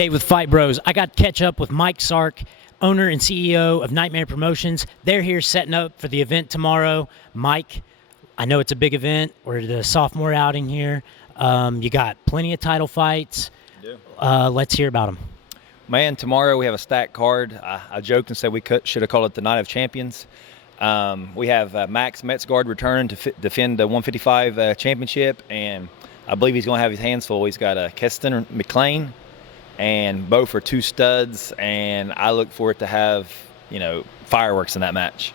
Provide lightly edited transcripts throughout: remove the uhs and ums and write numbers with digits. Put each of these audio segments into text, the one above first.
Dave with Fight Bros. I got to catch up with Mike Sark, owner and CEO of Nightmare Promotions. They're here setting up for the event tomorrow. Mike, I know it's a big event. We're the sophomore outing here. You got plenty of title fights. Yeah. Let's hear about them. Man, tomorrow we have a stacked card. I joked and said we should have called it the Night of Champions. We have Max Metzgard returning to defend the 155 championship, and I believe he's going to have his hands full. He's got Keston McLean, and both are two studs, and I look forward to have, fireworks in that match.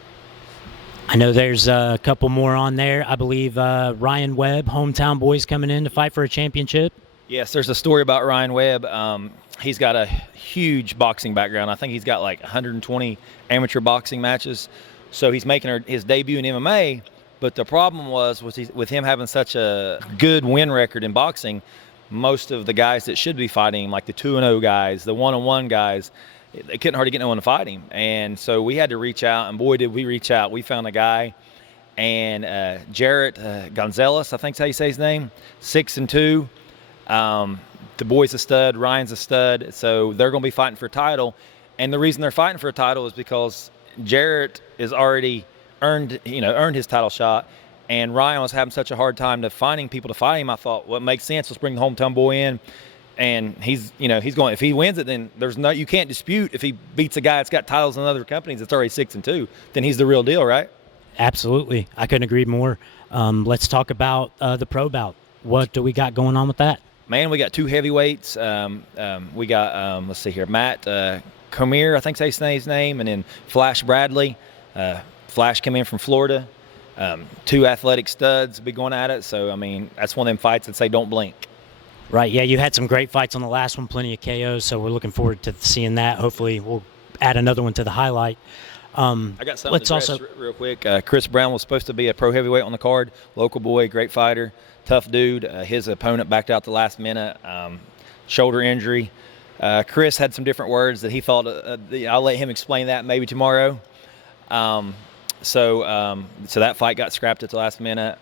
I know there's a couple more on there. I believe Ryan Webb, hometown boys, coming in to fight for a championship. Yes, there's a story about Ryan Webb. He's got a huge boxing background. I think he's got like 120 amateur boxing matches. So he's making his debut in MMA. But the problem was with him having such a good win record in boxing, most of the guys that should be fighting him, like the 2-0 guys, the 1-on-1 guys, they couldn't hardly get no one to fight him. And so we had to reach out, and boy, did we reach out. We found a guy, and Jarrett Gonzalez, I think is how you say his name, 6-2. The boy's a stud, Ryan's a stud, so they're going to be fighting for a title. And the reason they're fighting for a title is because Jarrett has already earned his title shot, and Ryan was having such a hard time to finding people to fight him. I thought, what makes sense, let's bring the hometown boy in. And he's going, if he wins it, then you can't dispute if he beats a guy that's got titles in other companies that's already 6-2, then he's the real deal, right? Absolutely. I couldn't agree more. Let's talk about the pro bout. What do we got going on with that? Man, we got two heavyweights. We got, let's see here, Matt Comier, I think that's his name, and then Flash Bradley. Flash came in from Florida. Two athletic studs be going at it. So, that's one of them fights that say don't blink. Right, yeah, you had some great fights on the last one, plenty of KOs, so we're looking forward to seeing that. Hopefully we'll add another one to the highlight. I got something to address real quick. Chris Brown was supposed to be a pro heavyweight on the card. Local boy, great fighter, tough dude. His opponent backed out the last minute, shoulder injury. Chris had some different words that he thought, I'll let him explain that maybe tomorrow. So that fight got scrapped at the last minute.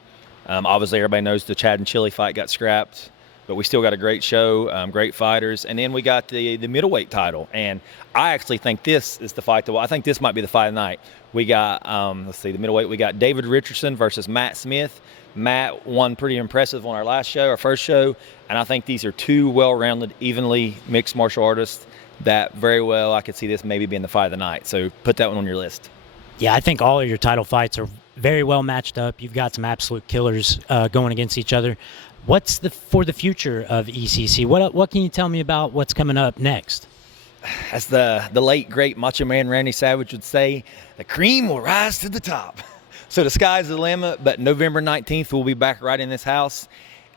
Obviously, everybody knows the Chad and Chili fight got scrapped, but we still got a great show, great fighters. And then we got the middleweight title. And I actually think this is the fight. I think this might be the fight of the night. We got, the middleweight. We got David Richardson versus Matt Smith. Matt won pretty impressive on our first show. And I think these are two well-rounded, evenly mixed martial artists that very well I could see this maybe being the fight of the night. So put that one on your list. Yeah, I think all of your title fights are very well matched up. You've got some absolute killers going against each other. What's for the future of ECC? What can you tell me about what's coming up next? As the late, great Macho Man Randy Savage would say, the cream will rise to the top. So the sky's the limit, but November 19th, we'll be back right in this house,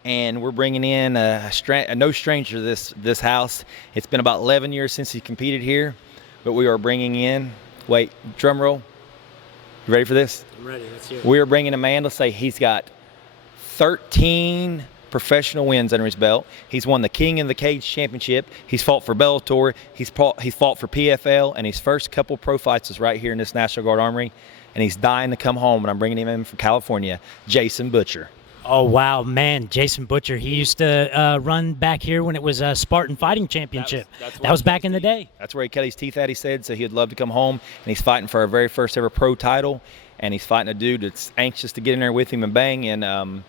and we're bringing in no stranger to this house. It's been about 11 years since he competed here, but we are bringing in, wait, drum roll. You ready for this? I'm ready. Let's hear it. We are bringing a man, let's say he's got 13 professional wins under his belt. He's won the King of the Cage Championship. He's fought for Bellator. He's fought for PFL, and his first couple pro fights is right here in this National Guard Armory, and he's dying to come home, and I'm bringing him in from California, Jason Butcher. Oh, wow, man, Jason Butcher. He used to run back here when it was a Spartan Fighting Championship. That was back in the day. That's where he cut his teeth at, he said, so he'd love to come home, and he's fighting for our very first ever pro title, and he's fighting a dude that's anxious to get in there with him and bang, and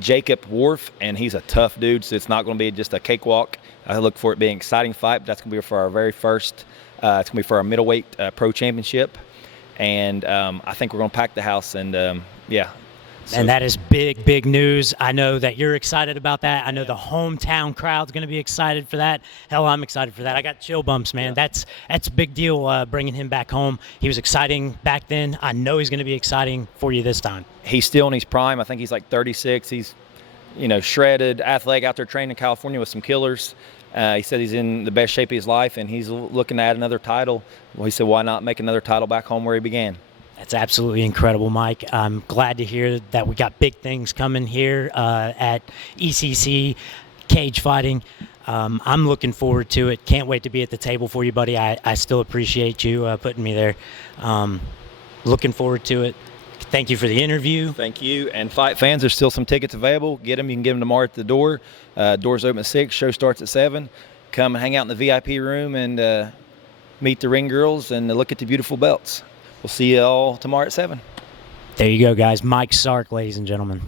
Jacob Worf, and he's a tough dude, so it's not going to be just a cakewalk. I look for it being an exciting fight, but that's going to be for our very first, it's going to be for our middleweight pro championship, and I think we're going to pack the house, and yeah. And that is big, big news. I know that you're excited about that. I know the hometown crowd's going to be excited for that. Hell, I'm excited for that. I got chill bumps, man. Yeah. That's a big deal, bringing him back home. He was exciting back then. I know he's going to be exciting for you this time. He's still in his prime. I think he's like 36. He's, shredded, athletic, out there training in California with some killers. He said he's in the best shape of his life, and he's looking to add another title. Well, he said, why not make another title back home where he began? That's absolutely incredible, Mike. I'm glad to hear that we got big things coming here at ECC Cage Fighting. I'm looking forward to it. Can't wait to be at the table for you, buddy. I still appreciate you putting me there. Looking forward to it. Thank you for the interview. Thank you. And fight fans, there's still some tickets available. Get them. You can get them tomorrow at the door. Doors open at 6. Show starts at 7. come and hang out in the VIP room and meet the ring girls and look at the beautiful belts. We'll see you all tomorrow at 7. There you go, guys. Mike Sark, ladies and gentlemen.